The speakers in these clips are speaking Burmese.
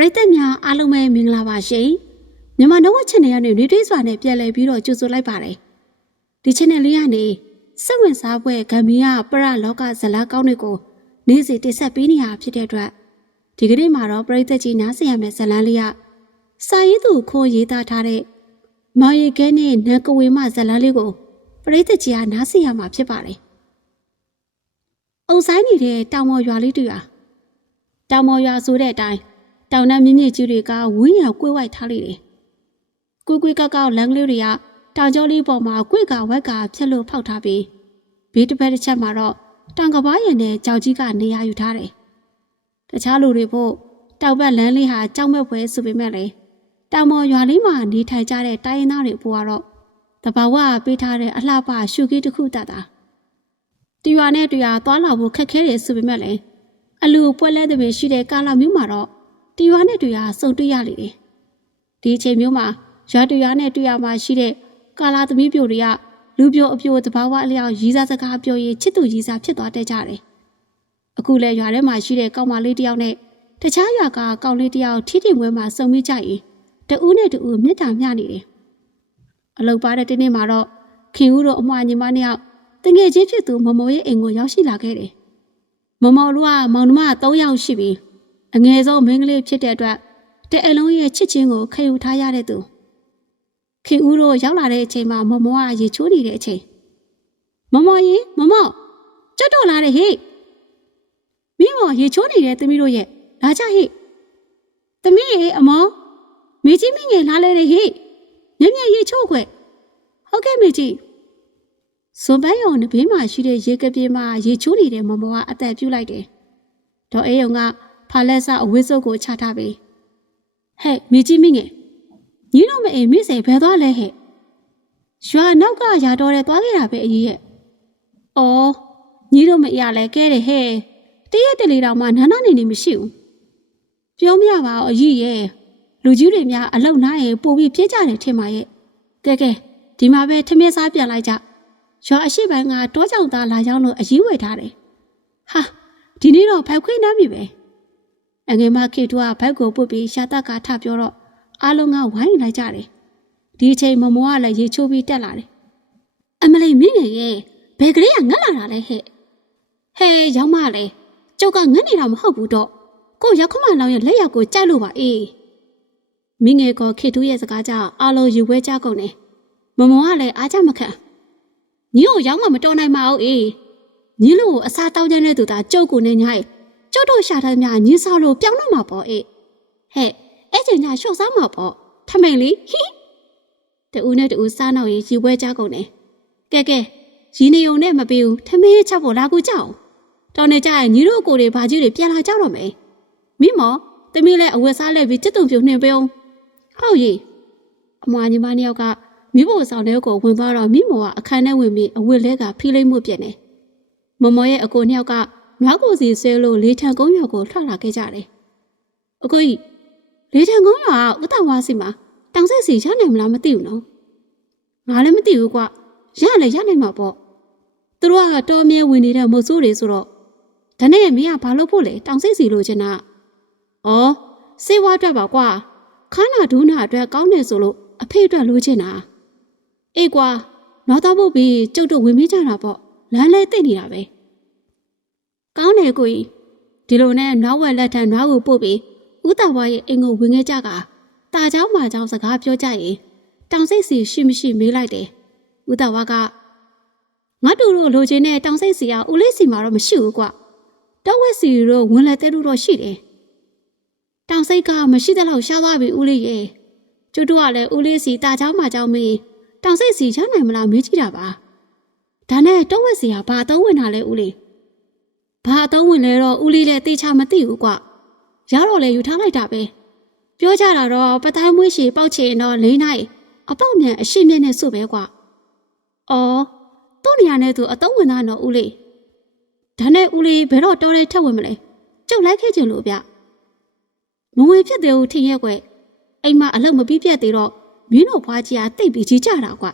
ပရိသတ်များအားလုံးပဲမင်္ဂလာပါရှင်မြန်မာနဝ channel ကနေနေတွေးစွာနဲ့ပြန်လည်ပြီးတော့ကြိုဆိုလိုက်ပါတယ်ဒီ channel လေးကနေစိတ်ဝင်စားဖွယ်ဂမ်ဘီယာပရလောကဇလာကောင်းတွေကိုနေ့စဉ်တင်ဆက်ပေးနေရဖြစ်တဲ့အတွက်ဒီကနေ့မှာတော့ပရိသတ်ကြီးနားဆင်ရမယ့်ဇလန်းလေးကစာရေးသူခိုးရေးသားထားတဲ့မောင်ရီကဲနဲ့နန်ကဝေမဇလန်းလေးကိုပရိသတ်ကြီးကနားဆင်ရမှာဖြစ်ပါတယ်အုံဆိုင်နေတဲ့တောင်မော်ရွာလေးတူရွာတောင်မော်ရွာဆိုတဲ့အတိုင်း တောင်တန်းမြင့်မြင့်ကြီးတွေကဝင်းရောင်ကွေးဝိုက်ထားလိုက်တယ်။ကွေးကွေးကောက်ကောက်လမ်းကလေးတွေကတောင်ကျောလေးပေါ်မှာကွေ့ကဝက်ကဖြက်လို့ဖောက်ထားပြီးဘေးတစ်ဖက်တစ်ချက်မှာတော့တောင်ကပားရံနဲ့ကြောက်ကြီးကနေရာယူထားတယ်။တခြားလူတွေဖို့တောင်ဘက်လမ်းလေးဟာကြောက်မဲ့ပွဲဆိုပေမဲ့လေတောင်မော်ရွာလေးမှာနေထိုင်ကြတဲ့တိုင်းရင်းသားတွေဖို့ကတော့တဘာဝပေးထားတဲ့အလှပရှုခီးတစ်ခုတတ်တာ။တရွာနဲ့တရွာသွားလာဖို့ခက်ခဲတယ်ဆိုပေမဲ့လေအလူပွဲလဲတဲ့ပင်ရှိတဲ့ကာလမျိုးမှာတော့ တီရွာနဲ့တူရွာစုံတွေ့ရလေတယ်။ဒီအချိန်မျိုးမှာရွာတူရွာနဲ့တူရွာမှာရှိတဲ့ကာလာသမီးပြိုတွေကလူပြိုအပြိုတဘာဝအလျောက်ရီးစားစကားပြောရင်ချစ်သူရီးစားဖြစ်သွားတတ်ကြတယ်။အခုလဲရွာထဲမှာရှိတဲ့ကောင်မလေးတယောက်နဲ့တခြားရွာကကောင်လေးတယောက်ထိထိမွဲမှာစုံမိကြရင်တဦးနဲ့တဦးမြတ်တာမျှနေတယ်။အလုပ်ပါတဲ့တင်းနေ့မှာတော့ခင်ဦးတို့အမွှာညီမနှစ်ယောက်တငယ်ချင်းဖြစ်သူမမော်ရဲ့အိမ်ကိုရောက်ရှိလာခဲ့တယ်။မမော်တို့ကမောင်နှမ၃ယောက်ရှိပြီး အငယ်ဆုံးမင်းကလေးဖြစ်တဲ့အတွက်တဲ့အလုံးရဲ့ချစ်ချင်းကိုခံယူထားရတဲ့သူခင်ဦးတို့ရောက်လာတဲ့အချိန်မှာမမောကရေချိုးနေတဲ့အချိန်မမောရင်မမောကြွတော့လာတဲ့ဟေ့မင်းမောရေချိုးနေတဲ့သမီးတို့ရဲ့လာကြဟေ့သမီးရဲ့အမောမေကြီးမင်းငယ်လာလေတဲ့ဟေ့မြက်မြက်ရေချိုးခွဲ့ဟုတ်ကဲ့မေကြီးဇွန်ပန်းရုံနဘေးမှာရှိတဲ့ရေကပြေးမှာရေချိုးနေတဲ့မမောကအသက်ပြုတ်လိုက်တယ်ဒေါ်အေးယုံက ဖာလက်ဆအဝိစုပ်ကိုချထားပြီဟဲ့မိကြီးမိငယ်ညီတို့မအိမ်မိစေဘယ်သွားလဲဟဲ့ရွာနောက်ကရာတော်တဲ့သွားခဲ့တာပဲအကြီးရဲ့အော်ညီတို့မရလဲကဲတယ်ဟဲ့တရက်တလေတောင်မှနာနာနေနေမရှိဘူးပြောမရပါဘူးအကြီးရဲ့လူကြီးတွေများအလောက်နားရင်ပို့ပြီးပြေးကြတယ်ထင်ပါရဲ့ကဲကဲဒီမှာပဲထမင်းစားပြန်လိုက်ကြရွာအရှိပိုင်းကတောကြောင်သားလာရောက်လို့အကြီးဝယ်ထားတယ်ဟာဒီနေ့တော့ဖေခွေးနှမ်းပြီပဲ အငယ်မခေတူကဘက်ကိုပုတ်ပြီးရှာတက်ကထပြောတော့အားလုံးကဝိုင်းလိုက်ကြတယ်။ဒီအချိန်မမောကလည်းရေချိုးပြီးတက်လာတယ်။အမလေးမင်းငယ်ရဲ့ဘယ်ကလေးကငတ်လာတာလဲဟဲ့။ဟဲ့ရောက်မလဲကျုပ်ကငတ်နေတာမဟုတ်ဘူးတော့။ကိုရောက်ခမလောင်ရဲ့လက်ရောက်ကိုကြိုက်လို့ပါအေး။မင်းငယ်ကခေတူရဲ့စကားကြောင့်အားလုံးယူဝဲကြကုန်တယ်။မမောကလည်းအားကြမခံ။ညီကိုရောက်မှမတော်နိုင်ပါဘူးအေး။ညီလို့အစားတောင်းကြတဲ့သူသာကျုပ်ကိုနေညာရဲ့ ကျုပ်တို့ရှာတဲ့များညင်းစားလို့ပြောင်းတော့မှာပေါ့အေးဟဲ့အဲ့ချိန်ညရှော့စားမှာပေါ့ထမိန်လီဟိတူနဲ့တူစားနောက်ရေးရီပွဲကြကုန်တယ်ကဲကဲရီနေုံနဲ့မပေးဘူးထမင်းချက်ဖို့လာကူကြအောင်တော်နေကြရင်ညီတို့အကိုတွေဘာကြီးတွေပြန်လာကြတော့မယ်မိမောတမီးလည်းအဝတ်စားလဲပြီးစစ်တုံပြုံနှင်ပေးအောင်ဟုတ်ရီအမွာညီမနှစ်ယောက်ကမိဖို့ဆောင်တဲ့ကိုဝင်သွားတော့မိမောကအခန်းထဲဝင်ပြီးအဝတ်လဲကဖိလိမ့်မှုပြက်နေမမောရဲ့အကိုနှစ်ယောက်က နွားကိုစီဆွဲလို့လေထံကုန်းရွာကိုထွက်လာခဲ့ကြတယ်။အကိုကြီးလေထံကုန်းရွာကဥတဝါစီမှာတောင်ဆက်စီရနိုင်မလားမသိဘူးနော်။ငါလည်းမသိဘူးကွ။ရလည်းရနိုင်မှာပေါ့။သူတို့ကတော်မြဲဝင်နေတဲ့မုတ်ဆိုးတွေဆိုတော့ဒါနဲ့မင်းကဘာလို့ဖို့လဲတောင်ဆက်စီလိုချင်တာ။ဩစေဝါအတွက်ပါကွာ။ခါနာဒူးနာအတွက်ကောင်းတယ်ဆိုလို့အဖေအတွက်လိုချင်တာ။အေးကွာနွားတော့ပုတ်ပြီးကျုပ်တို့ဝင်မိကြတာပေါ့။လမ်းလဲသိနေတာပဲ။ ကောင်းတယ်ကိုကြီးဒီလိုနဲ့နွားဝက်လက်ထံနွားကိုပို့ပြီးဥတာဝါရဲ့အိမ်ကိုဝင်ခဲ့ကြကတာเจ้าမာเจ้าစကားပြောကြရင်တောင်စိတ်စီရှိမရှိမေးလိုက်တယ်ဥတာဝါကငါတို့တို့လိုချင်တဲ့တောင်စိတ်စီကဦးလေးစီမှာတော့မရှိဘူးကွတောဝက်စီတို့ဝင်လက်တဲ့တို့တော့ရှိတယ်တောင်စိတ်ကမရှိတဲ့လောက်ရှားသွားပြီဦးလေးရဲ့ကျတို့ကလည်းဦးလေးစီတာเจ้าမာเจ้าမေးတောင်စိတ်စီရနိုင်မလားမေးကြည့်တာပါဒါနဲ့တောဝက်စီကဘာအသုံးဝင်တာလဲဦးလေး ဘာအသုံးဝင်လဲတော့ဦးလေးလည်းတေချာမသိဘူးကွရတော့လေယူထားလိုက်တာပဲပြောကြတာတော့ပတိုင်းမွေးရှည်ပေါက်ချင်တော့လိမ့်နိုင်အပေါက်မြန်အရှိမြင့်နဲ့စုပဲကွအော်သူ့နေရာနဲ့သူအသုံးဝင်သားတော့ဦးလေးဒါနဲ့ဦးလေးဘယ်တော့တော်ရဲထက်ဝင်မလဲကျုပ်လိုက်ခဲ့ချင်လို့ဗျမဝင်ဖြစ်သေးဘူးထင်ရက်ကွအိမ်မှာအလုပ်မပြီးပြတ်သေးတော့မင်းတို့ဘွားကြီးကတိတ်ပြီးကြီးကြတာကွ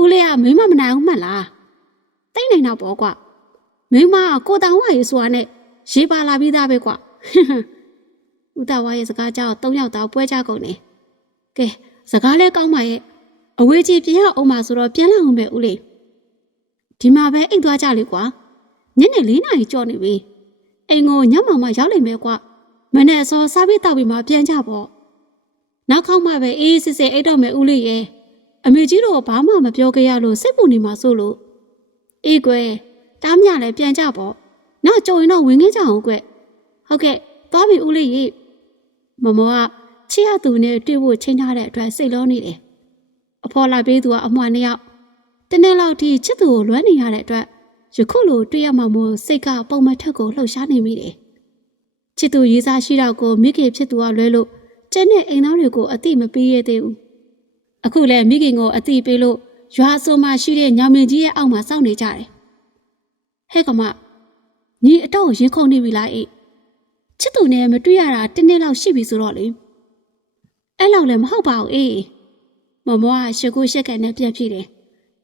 ဦးလေးကမိမမနိုင်ဘူးမှတ်လားတိတ်နိုင်တော့ပေါ့ကွ မိမကကိုတောင်ဝရေဆိုတာနဲ့ရေးပါလာပြီးသားပဲကွာဦးသားဝါရဲ့စကားကြောင့်၃ယောက်သားပွဲကြကုန်တယ်ကဲစကားလဲကောင်းပါရဲ့အဝေးကြီးပြန်ရအောင်ပါဆိုတော့ပြန်လာအောင်ပဲဦးလေးဒီမှာပဲအိတ်သွားကြလေကွာညနေ၄နာရီကြော့နေပြီအိမ်ကိုညမောင်မှရောက်လိမ့်မယ်ကွာမနေ့စောစားပြီးတောက်ပြီးမှပြန်ကြပေါ့နောက်ခေါက်မှပဲအေးစစ်စစ်အိတ်တော့မယ်ဦးလေးရဲ့အမေကြီးတော့ဘာမှမပြောကြရလို့စိတ်ပူနေမှာဆိုလို့အေးကွယ် တားမြလည်းပြန်ကြပေါ့နောက်ကြုံရင်တော့ဝင်ခဲ့ကြအောင်ကွဟုတ်ကဲ့သွားပြီဦးလေးရေမမောကချစ်ရသူနဲ့တွေ့ဖို့ချိန်ထားတဲ့အတွက်စိတ်လုံးနေတယ်အဖော်လိုက်ပေးသူကအမွှာနှစ်ယောက်တနေ့လောက်ထိချစ်သူကိုလွမ်းနေရတဲ့အတွက်ယခုလိုတွေ့ရမှမို့စိတ်ကပုံမထက်ကိုလှုပ်ရှားနေမိတယ်ချစ်သူရေးစားရှိတော့ကိုမိခင်ဖြစ်သူကလွဲလို့ကျန်တဲ့အိမ်သားတွေကိုအတိမပေးရသေးဘူးအခုလည်းမိခင်ကိုအတိပေးလို့ရွာဆိုမှရှိတဲ့ညောင်မြင့်ကြီးရဲ့အောက်မှာစောင့်နေကြတယ် ဟဲ့ကမညီအတော့ရင်ခုန်နေပြီလားအေးချစ်သူနဲ့မတွေ့ရတာတစ်နှစ်လောက်ရှိပြီဆိုတော့လေအဲ့လောက်လည်းမဟုတ်ပါဘူးအေးမမောကရှကုရှက်ကန်နဲ့ပြက်ဖြစ်တယ်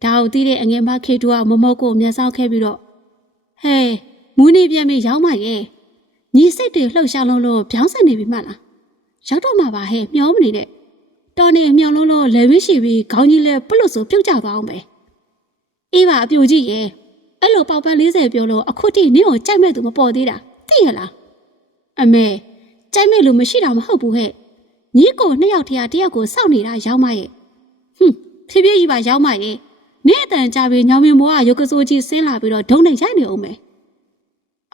ဒါကိုသိတဲ့အငယ်မခေတူကမမောကိုမျက်စောင်းခဲ့ပြီးတော့ဟဲမူးနေပြန်ပြီရောင်းမရဲ့ညီစိတ်တွေလှုပ်ရှားလုံးလုံးပြောင်းဆက်နေပြီမှလားရောက်တော့မှပါဟဲ့မျောမနေနဲ့တော်နေမျောလုံးလုံးလဲဝိရှိပြီးခေါင်းကြီးလဲပလွတ်ဆိုပြုတ်ကျသွားအောင်ပဲအေးပါအပြိုကြီးရဲ့ အဲ့လိုပေါက်ပန်း40ပြောလို့အခုထိနင့်ကိုကြိုက်မဲ့သူမပေါ်သေးတာသိရလားအမေကြိုက်မဲ့လူမရှိတာမဟုတ်ဘူးဟဲ့ညီကိုနှစ်ယောက်တည်းတယောက်ကိုစောင့်နေတာရောက်မရဲ့ဟွန်းဖြည်းဖြည်းကြီးပါရောက်မရဲ့နေ့အတန်ကြပြီးညောင်မြင်ဘွားကရုပ်ကစိုးကြီးဆင်းလာပြီးတော့ဒုံနဲ့ရိုက်နေအောင်မယ်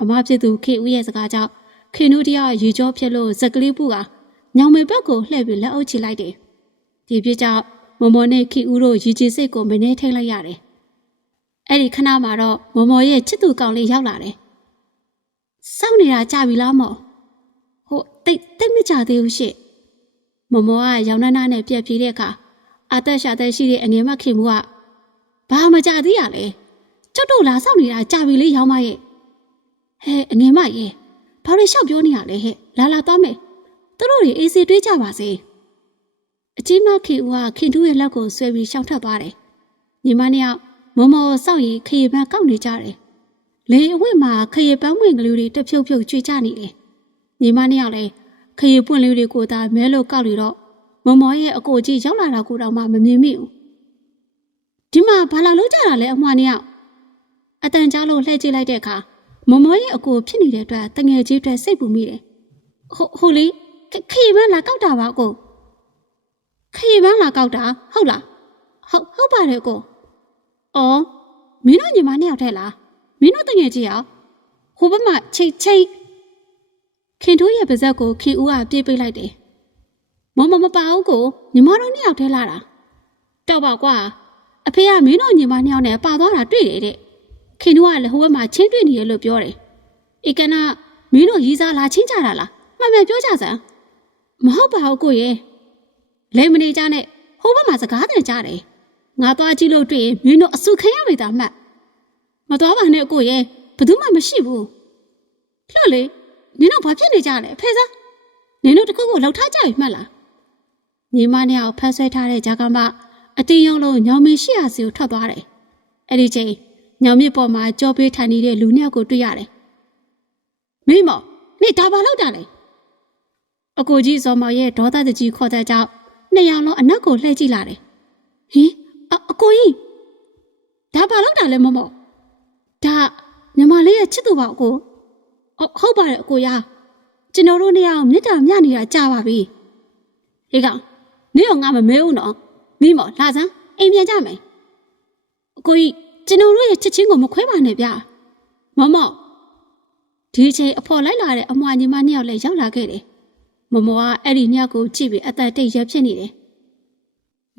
အမဖြစ်သူခေဦးရဲ့စကားကြောင့်ခေနုတယောက်ရေကြောဖြစ်လို့ဇက်ကလေးပူကညောင်မြင်ဘက်ကိုလှည့်ပြီးလက်အုပ်ချလိုက်တယ်ဒီပြကြောင့်မမော်နဲ့ခေဦးတို့ရီချီစိတ်ကိုမနေထိတ်လိုက်ရတယ် အဲ့ဒီခဏမှာတော့မမော်ရဲ့ချစ်သူကောင်လေးရောက်လာတယ်စောင့်နေတာကြာပြီလားမော်ဟိုတိတ်တိတ်မကြသေးဘူးရှင့်မမော်ကရောင်နှနာနဲ့ပြက်ပြေးတဲ့အခါအသက်ရှာသက်ရှိတဲ့အနေမခင်မှုကဘာမကြသေးရလဲကျွတ်တို့လာစောင့်နေတာကြာပြီလေရောင်မရဲ့ဟဲအနေမရဲ့ဘာလို့ရှောက်ပြောနေရလဲဟဲ့လာလာသွားမယ်သူတို့တွေအေးစေးတွေးကြပါစေအကြီးမခင်ဦးကခင်တူးရဲ့လက်ကိုဆွဲပြီးရှောင်ထပ်သွားတယ်ညီမနှစ်ယောက် မမောစောင့်ရင်ခရီးပန်းကောက်နေကြတယ်လေအဝတ်မှာခရီးပန်းဝင်ကလေးတွေတဖြုတ်ဖြုတ်ကျွေကြနေတယ်ညီမနှစ်ယောက်လည်းခရီးပွင့်လေးတွေကိုသာမဲလို့ကောက်နေတော့မမောရဲ့အကိုကြီးရောက်လာတာကိုတော့မှမမြင်မိဘူးဒီမှာဘာလာလို့ကြတာလဲအမွှားနှစ်ယောက်အတန်ကြားလို့လှည့်ကြည့်လိုက်တဲ့အခါမမောရဲ့အကိုဖြစ်နေတဲ့အတွက်တငယ်ကြီးအတွက်စိတ်ပူမိတယ်ဟိုဟိုလေခရီးပန်းလာကောက်တာပါအကိုခရီးပန်းလာကောက်တာဟုတ်လားဟုတ်ဟုတ်ပါတယ်အကို အော်မင်းတို့ညီမနှစ်ယောက်ထဲလားမင်းတို့တငယ်ကြီးရောဟိုဘက်မှာချိတ်ချိတ်ခင်တို့ရဲ့ပါဇက်ကိုခင်ဦးကပြေးပိတ်လိုက်တယ်မမမပါဘူးကိုညီမတို့နှစ်ယောက်ထဲလာတာတော့ပါကွာအဖေကမင်းတို့ညီမနှစ်ယောက်နဲ့ပါသွားတာတွေ့တယ်တဲ့ခင်တို့ကလည်းဟိုဘက်မှာချင်းတွေ့နေရလို့ပြောတယ်ဧကနာမင်းတို့ရီစားလာချင်းကြတာလားမှန်မှန်ပြောကြစမ်းမဟုတ်ပါဘူးကိုရဲ့လဲမနေကြနဲ့ဟိုဘက်မှာစကားတန်ကြတယ် ငါသွားကြည့်လို့တွေ့ရင်မင်းတို့အဆုခံရမိတာမှတ်မသွားပါနဲ့ကိုရဲ့ဘယ်သူမှမရှိဘူးလှလေနင်တို့ဘာဖြစ်နေကြလဲဖဲစားနင်တို့တခုခုလှောက်ထားကြပြီမှတ်လားညီမနဲ့အောင်ဖက်ဆွဲထားတဲ့ဂျာကမအတင်းရုံလုံးညောင်မင်းရှိရစီကိုထွက်သွားတယ်အဲ့ဒီချိန်ညောင်မြစ်ပေါ်မှာကြောပေးထိုင်နေတဲ့လူနှစ်ယောက်ကိုတွေ့ရတယ်မိမောနေဒါဘာလောက်တာလဲအကိုကြီးဇော်မောင်ရဲ့ဒေါသတကြီးခေါ်တဲ့ကြောင့်နှစ်ယောက်လုံးအနက်ကိုလှည့်ကြည့်လာတယ်ဟင် အအကိုကြီးဒါဘာလောက်တာလဲမမောဒါညီမလေးရဲ့ချစ်သူပါအကိုဟုတ်ပါတယ်အကိုရကျွန်တော်တို့နှစ်ယောက်မြစ်တာမြနေတာကြာပါပြီဟေးကောင်နေအောင်ငါမမဲဦးနော်မိမောလာစမ်းအိမ်ပြန်ကြမယ်အကိုကြီးကျွန်တော်တို့ရဲ့ချစ်ချင်းကိုမခွဲပါနဲ့ဗျာမမောဒီချိန်အဖော်လိုက်လာတဲ့အမွှာညီမနှစ်ယောက်လည်းရောက်လာခဲ့တယ်မမောကအဲ့ဒီနှစ်ယောက်ကိုကြည့်ပြီးအသက်တိတ်ရဖြစ်နေတယ်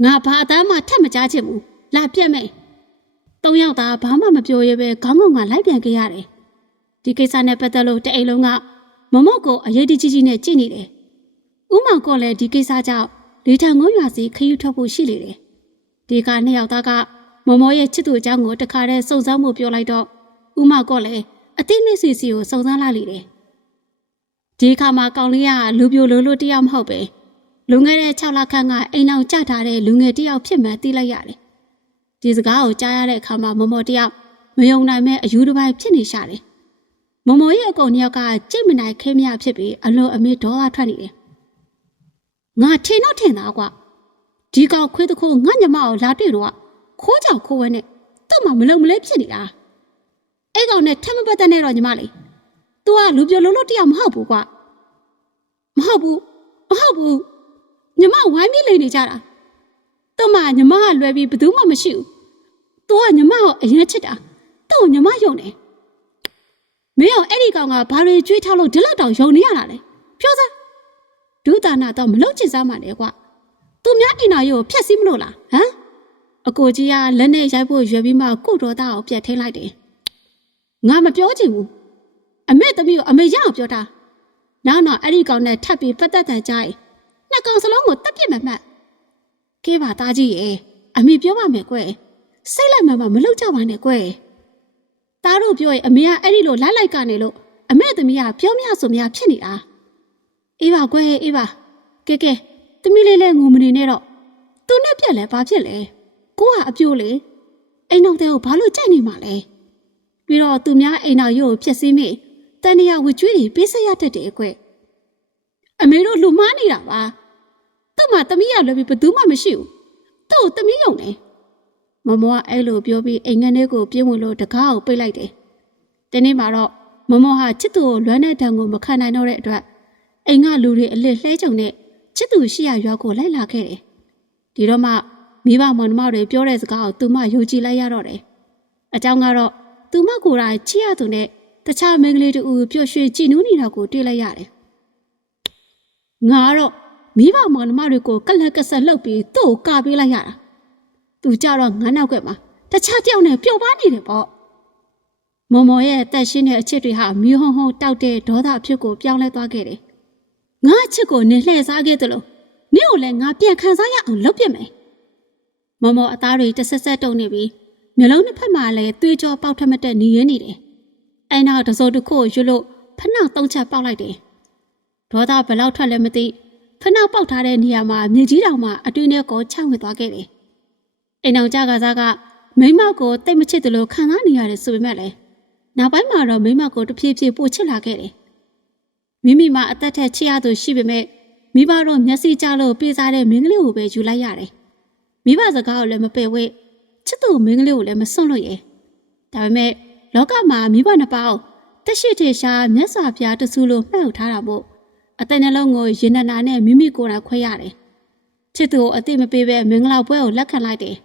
ငါဘာအသားမှထက်မကြားချင်ဘူးလာပြက်မယ်သုံးယောက်သားဘာမှမပြောရဲပဲခေါင်းငုံကလိုက်ပြန်ခဲ့ရတယ်ဒီကိစ္စနဲ့ပတ်သက်လို့တအိမ်လုံးကမမော့ကိုအရေးတကြီးကြီးနဲ့ကြည့်နေတယ်ဥမောင်ကလည်းဒီကိစ္စကြောင့်လေထံငုံရွာစီခရီးထွက်ဖို့ရှိလေတယ်ဒီကနှစ်ယောက်သားကမမောရဲ့ချစ်သူအကြောင်းကိုတခါတည်းစုံစမ်းမှုပြောလိုက်တော့ဥမောင်ကလည်းအသိနှိစီစီကိုစုံစမ်းလိုက်လေတယ်ဒီခါမှာကောင်လေးကလူပြိုလိုလိုတယောက်မဟုတ်ပဲ လူငယ်တဲ့6လခန့်ကအိမ်အောင်ကြထားတဲ့လူငယ်တယောက်ဖြစ်မှန်းသိလိုက်ရတယ်ဒီစကားကိုကြားရတဲ့အခါမှာမမောတယောက်မယုံနိုင်မဲ့အယူတစ်ပိုင်းဖြစ်နေရှာတယ်မမောရဲ့အကောင်နှစ်ယောက်ကကြိတ်မနိုင်ခဲမရဖြစ်ပြီးအလွန်အမေဒေါသထွက်နေတယ်ငါထင်တော့ထင်သားကွာဒီကောင်ခွေးတစ်ခုငါညမကိုလာတွေ့တော့ခိုးကြောင်ခိုးဝဲနဲ့တော့မှမလုံမလဲဖြစ်နေတာအဲ့ကောင်နဲ့ထပ်မပတ်သက်နဲ့တော့ညီမလေး तू ကလူပြလုံးလို့တရားမဟုတ်ဘူးကွာမဟုတ်ဘူးမဟုတ်ဘူး ညီမဝိုင်းမိလိမ့်နေကြတာတော့မှညီမကလွယ်ပြီးဘယ်သူမှမရှိဘူး तू ကညီမကိုအရင်ချစ်တာတော့ညီမယုံတယ်မင်းရောအဲ့ဒီကောင်ကဘာတွေကြွေးထောက်လို့ဒီလောက်တောင်ယုံနေရတာလဲပြောစမ်းဒုတာနာတော့မလုံချင်စားမှလည်းကွာသူများအိမ်တော်ရိုးကိုဖျက်ဆီးမလို့လားဟမ်အကိုကြီးကလက်နဲ့ရိုက်ဖို့ရွယ်ပြီးမှကို့တော်သားကိုပြတ်ထိန်လိုက်တယ်ငါမပြောချင်ဘူးအမေသမီးကိုအမေရအောင်ပြောတာနောက်တော့အဲ့ဒီကောင်နဲ့ထပ်ပြီးပတ်သက်တန်ကြရင် နှစ်ကောင်စလုံးကိုတက်ပြစ်မှမှတ်ကဲပါသားကြီးရဲ့အမေပြောပါမယ်ကွယ်စိတ်လိုက်မှမမလုပ်ကြပါနဲ့ကွယ်သားတို့ပြောရင်အမေကအဲ့ဒီလိုလိုက်လိုက်ကနေလို့အမေသမီးကပြောမရဆိုမရဖြစ်နေတာအေးပါကွယ်အေးပါကဲကဲသမီးလေးလည်းငုံမနေနဲ့တော့သူနဲ့ပြက်လဲဘာဖြစ်လဲကိုကအပြိုးလေအိမ်နောက်တဲ့ကိုဘာလို့ကြိုက်နေမှာလဲပြီးတော့သူများအိမ်တော်ရုပ်ကိုဖျက်ဆီးမိတန်တရာဝကျွေးတွေပေးဆက်ရတတ်တယ်အကွအမေတို့လူမားနေတာပါသူ့ မှာတမီးရလွယ်ပြီးဘယ်သူမှမရှိဘူးသူ့ကိုတမီးယုံတယ်မမောကအဲ့လိုပြောပြီးအိမ်ငန်းထဲကိုပြင်းဝင်လို့တကားကိုပိတ်လိုက်တယ်ဒီနေ့မှာတော့မမောဟာချစ်သူကိုလွမ်းတဲ့တံကိုမခံနိုင်တော့တဲ့အတွက်အိမ်ကလူတွေအလစ်လှဲကြုံနဲ့ချစ်သူရှိရရွာကိုလိုက်လာခဲ့တယ်ဒီတော့မှမိဘမောင်နှမတွေပြောတဲ့စကားကိုသူမယုံကြည်လိုက်ရတော့တယ်အကြောင်းကတော့သူမကိုယ်တိုင်ချစ်ရသူနဲ့တခြားမိန်းကလေးတူပျော်ရွှင်ကြည်နူးနေတာကိုတွေ့လိုက်ရတယ်။ငါကတော့ မိဘမောင်နှမတွေကိုကလက်ကဆက်လှုပ်ပြီးသူ့ကိုကာပေးလိုက်ရတာ။သူကြတော့ငါနောက်ကမှာတခြားတယောက်နဲ့ပျော်ပါနေတယ်ပေါ့။မော်မော်ရဲ့တက်ရှင်းတဲ့အချစ်တွေဟာမြူဟုံဟုံတောက်တဲ့ဒေါသအဖြစ်ကိုပြောင်းလဲသွားခဲ့တယ်။ငါအချစ်ကိုနင်လှည့်စားခဲ့သလိုနင့်ကိုလည်းငါပြန်ခံစားရအောင်လုပ်ပြမယ်။မော်မော်အသားတွေတဆက်ဆက်တုံနေပြီးမျိုးလုံးတစ်ဖက်မှာလည်းသွေးကြောပေါက်ထက်မတက်နေရနေတယ်။အဲနောက်တစိုးတစ်ခုကိုရွတ်လို့ဖနှောက်သုံးချက်ပေါက်လိုက်တယ်။ဒေါသဘယ်လောက်ထွက်လဲမသိ ဖနှောက်ပေါက်ထားတဲ့နေရာမှာမြေကြီးတောင်မှအတွင်းထဲကိုချောက်ဝင်သွားခဲ့တယ်။အိမ်အောင်ကြကစားကမိမကိုတိတ်မချစ်တယ်လို့ခံစားနေရတယ်ဆိုပေမဲ့လည်းနောက်ပိုင်းမှာတော့မိမကိုတဖြည်းဖြည်းပိုချစ်လာခဲ့တယ်။မိမိမှာအသက်ထက်ချစ်ရသူရှိပေမဲ့မိဘတော့မျက်စိကျလို့ပြေးစားတဲ့မင်းကလေးကိုပဲယူလိုက်ရတယ်။မိဘစကားကိုလည်းမပယ်ဝဲချစ်သူမင်းကလေးကိုလည်းမစွန့်လို့ရဲ့ဒါပေမဲ့လောကမှာမိဘနှစ်ပေါင်းတက်ရှိထေရှားမြတ်စွာဘုရားတဆူလို့မှတ်ယူထားတာမို့ အသက်နှလုံးကိုရင်နနာနဲ့မိမိကိုယ်တိုင်ခွဲရတယ်ချစ်သူကိုအသိမပေးပဲမင်္ဂလာပွဲကိုလက်ခံလိုက်တယ်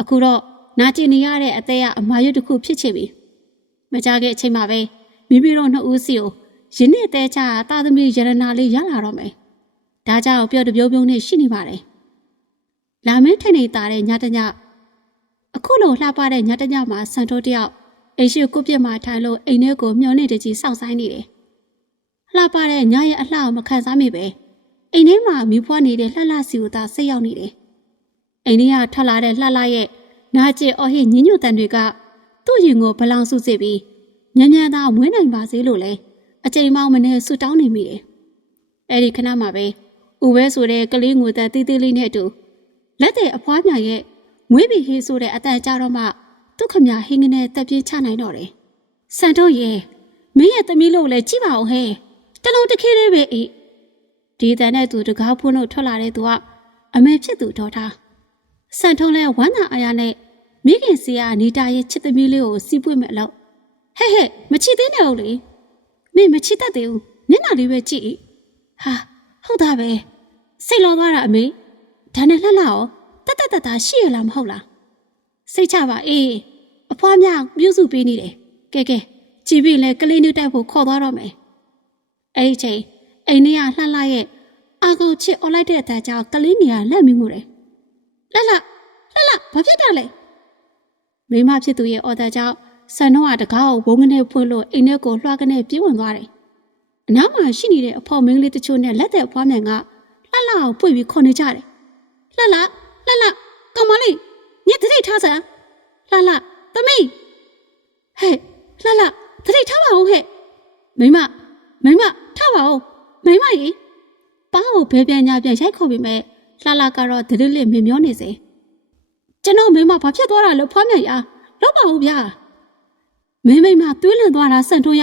အခုတော့နာကျင်နေရတဲ့အသက်ရအမာရွတ်တစ်ခုဖြစ်ချင်ပြီမကြခင်အချိန်မှာပဲမိမိတို့နှစ်ဦးစီကိုယနေ့အသေးချာတာသမီရတနာလေးရလာတော့မယ်ဒါကြောင့်ပြောတပြုံးပြုံးနဲ့ရှိနေပါတယ်လာမင်းထိုင်နေတာတဲ့ညတညအခုလိုလှပတဲ့ညတညမှာဆန်တိုးတယောက်အိမ်ရှိကိုပြစ်မှထိုင်လို့အိမ်ထဲကိုမျောနေတကြီးစောင့်ဆိုင်နေတယ်။ လှပတဲ့ညရဲ့အလှကိုမခံစားမိပဲအိမ်ထဲမှာမိဖွားနေတဲ့လှလှစီကိုသာစိတ်ရောက်နေတယ်။အိမ်ထဲကထွက်လာတဲ့လှလှရဲ့နာကျင်အော်ဟစ်ညင်ညွတ်တန်တွေကသူ့ရင်ကိုဘလောင်စုစစ်ပြီးညံ့ညံ့သားမွေးနိုင်ပါစေလို့လဲအချိန်မောင်းမနဲ့ဆူတောင်းနေမိတယ်။အဲ့ဒီခဏမှာပဲဦးပဲဆိုတဲ့ကလေးငိုတဲ့တီးတီးလေးနဲ့အတူလက်တဲ့အဖွားမြရဲ့မွေးပြီးဟေးဆိုတဲ့အတန်ကြတော့မှဒုက္ခမြဟင်းကနေတက်ပြင်းချနိုင်တော့တယ်။စံတို့ရဲ့မင်းရဲ့သမီးလို့လည်းကြည့်ပါအောင်ဟဲ့။ တလုံးတစ်ခေလေးပဲအေး။ဒီတန်တဲ့သူတကားဖုန်းလို့ထွက်လာတဲ့သူကအမေဖြစ်သူတော်တာ။စံထုံးလဲဝမ်းသာအားရနဲ့မိခင်စီကနေတာရဲ့ချစ်သမီးလေးကိုစီးပွေ့မဲ့လို့ဟဲ့ဟဲ့မချစ်သေးနဲ့ဟုတ်လေ။မင်းမချစ်တတ်သေးဘူး။မျက်နှာလေးပဲကြည့်။ဟာဟုတ်တာပဲ။စိတ်လောသွားတာအမေ။ဒါနဲ့လှလှရောတတ်တတ်တတ်တာရှိရလားမဟုတ်လားစိတ်ချပါအေးအဖွားများပြုစုပေးနေတယ်ကဲကဲကြည်ပြီလဲကလေးနုတိုက်ဖို့ခေါ်သွားတော့မယ် အဲ့ဒီချိန်အိမ်ထဲကလှလှရဲ့အာကောင်ချစ်អော်လိုက်တဲ့အတန်းကြောင့်ကလေးနေရလက်မင်းငိုတယ်လှလှလှလှဘာဖြစ်တာလဲမိမဖြစ်သူရဲ့အော်တာကြောင့်ဆန်တော့ကတကားကိုဘုံကနေဖွင့်လို့အိမ်ထဲကိုလွှားကနေပြေးဝင်သွားတယ်အနားမှာရှိနေတဲ့အဖော်မင်းကလေးတချို့နဲ့လက်သက်ဖွားမြန်ကလှလှကိုပွေပြီးခေါ်နေကြတယ်လှလှလှလှကောင်မလေးညတတိထားစမ်းလှလှသမီးဟဲ့လှလှတတိထားပါဦးဟဲ့မိမမိမ ထားပါဦးမိမကြီးပါကိုဘဲပြန်ညာပြန်ရိုက်ခေါ်ပြီးမဲ့လှလှကတော့တတိလစ်မမျောနေစေကျွန်တော်မိမဘာဖြစ်သွားတာလို့ဖွားမြန်ရလောက်ပါဦးဗျာမင်းမိမသွေးလန့်သွားတာစံထွန်းရ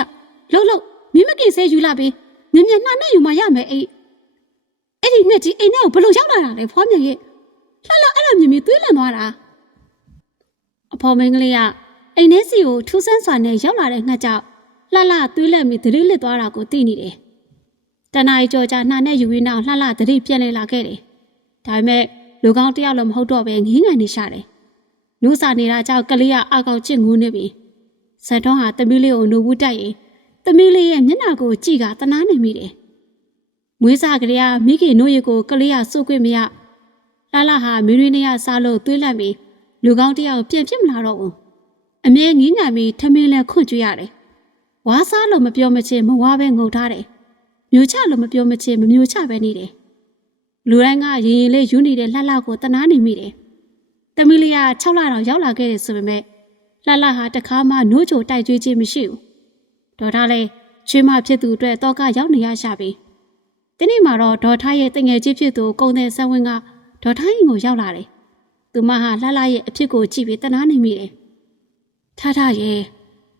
လှုပ်လှုပ်မင်းမကင်ဆဲယူလာပြီမြင်မြင်နှာနဲ့ယူမှရမယ်အိတ်အဲ့ဒီနဲ့ဒီအိမ်ထဲကိုဘယ်လိုရောက်လာတာလဲဖွားမြင်ရဲ့လှလှအဲ့လိုမြင်မြင်သွေးလန့်သွားတာအဖော်မင်းကလေးကအိမ်ထဲစီကိုထူးဆန်းစွာနဲ့ရောက်လာတဲ့ငှက်ကြောင့်လှလှသွေးလက်ပြီးသတိလစ်သွားတာကိုသိနေတယ် တနားရီကြော်ကြနှာနဲ့ယူရင်းနောက်လှလှသတိပြက်နေလာခဲ့တယ်ဒါပေမဲ့လူကောင်းတယောက်လည်းမဟုတ်တော့ပဲငင်းငန်နေရှာတယ်နုစာနေတာကြောင့်ကလေးကအာကောင်ချစ်ငူးနေပြီဇက်တော်ဟာတမီးလေးကိုနှုတ်ဘူးတိုက်ရင်သမီးလေးရဲ့မျက်နှာကိုကြည့်ကတနာနေမိတယ်။မွေးစားကလေးကမိခင်နို့ရကိုကလေးကစိုးခွင့်မရ။လာလာဟာမင်းရင်းနေရစားလို့သွေးလန့်ပြီးလူကောင်းတယောက်ပြန်ဖြစ်မလာတော့ဘူး။အမြဲငင်းငါပြီးထမင်းလဲခွန့်ကျွရတယ်။ဝါစားလို့မပြောမချင်းမဝါပဲငုံထားတယ်။ မျိုးချလို့မပြောမချင်းမမျိုးချပဲနေတယ်။လူတိုင်းကရင်ရင်လေးယူနေတဲ့လှလှကိုတနာနေမိတယ်။သမီးလေးက6လတောင်ရောက်လာခဲ့တယ်ဆိုပေမဲ့လှလှဟာတခါမှနိုးချိုတိုက်ကြွေးခြင်းမရှိဘူး။ဒေါ်ထားလဲချွေးမဖြစ်သူအတွက်တော့ကရောက်နေရရှာပြီ။ဒီနေ့မှာတော့ဒေါ်ထားရဲ့တငယ်ချင်းဖြစ်သူကုံတဲ့ဆန်းဝင်းကဒေါ်ထားရင်ကိုရောက်လာတယ်။သူမဟာလှလှရဲ့အဖြစ်ကိုကြည့်ပြီးတနာနေမိတယ်။ထားထားရဲ့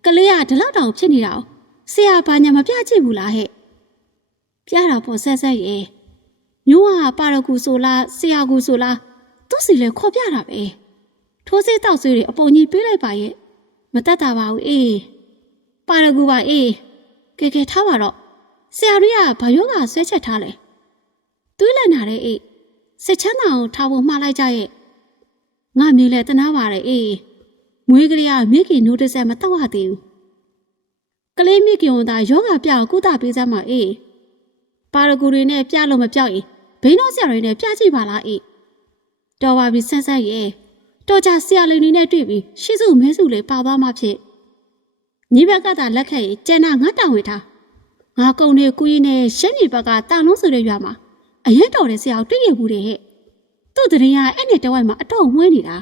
ကလေးကဒီလောက်တောင်ဖြစ်နေတာ။ဆရာဘာညာမပြကြည့်ဘူးလားဟဲ့။ ပြတာပေါ့ဆက်ဆက်ရဲ့။မျိုးကပါရကူဆိုလားဆရာကူဆိုလားသူ့စီလဲခေါ်ပြတာပဲ။ထိုးစစ်တောက်ဆွေးတွေအပုံကြီးပေးလိုက်ပါရဲ့။မတတ်တာပါဘူးအေး။ပါရဂူပါအေးကဲကဲထားပါတော့ဆရာကြီးကဘာယောဂဆွဲချက်ထားလဲတွေးလန့်လာတဲ့အေးစစ်ချမ်းသာအောင်ထားဖို့မှားလိုက်ကြရဲ့ငါမြေလဲတနာပါတယ်အေးမွေးကလေးကမိခင်နိုးတစ်ဆက်မတော့ရသေးဘူးကလေးမိခင်ကသာယောဂပြအောင်ကုသပေးစမ်းပါအေး ပါရဂူတွေနဲ့ပြလို့မပြောက်ရင်ဘိန်းတော့ဆရာတွေနဲ့ပြကြည့်ပါလားအေးတော်ပါပြီဆန်းဆန်းရဲ့တော်ကြဆရာလေးတွေနဲ့တွေ့ပြီးရှေ့စုမဲစုလေးပါသွားမှဖြစ်ညီဘက်ကသာလက်ခက်ရင်ကျန်တာငါတောင်းဝေထားငါကုံနေကူကြီးနဲ့ရှမ်းပြည်ဘက်ကတာလုံးဆိုတဲ့ရွာမှာအရင်တော်တဲ့ဆရာကိုတွေ့ရဘူးတဲ့ဟဲ့သူ့တရင်ကအဲ့နဲ့တဝိုက်မှာအတော့မွေးနေတာ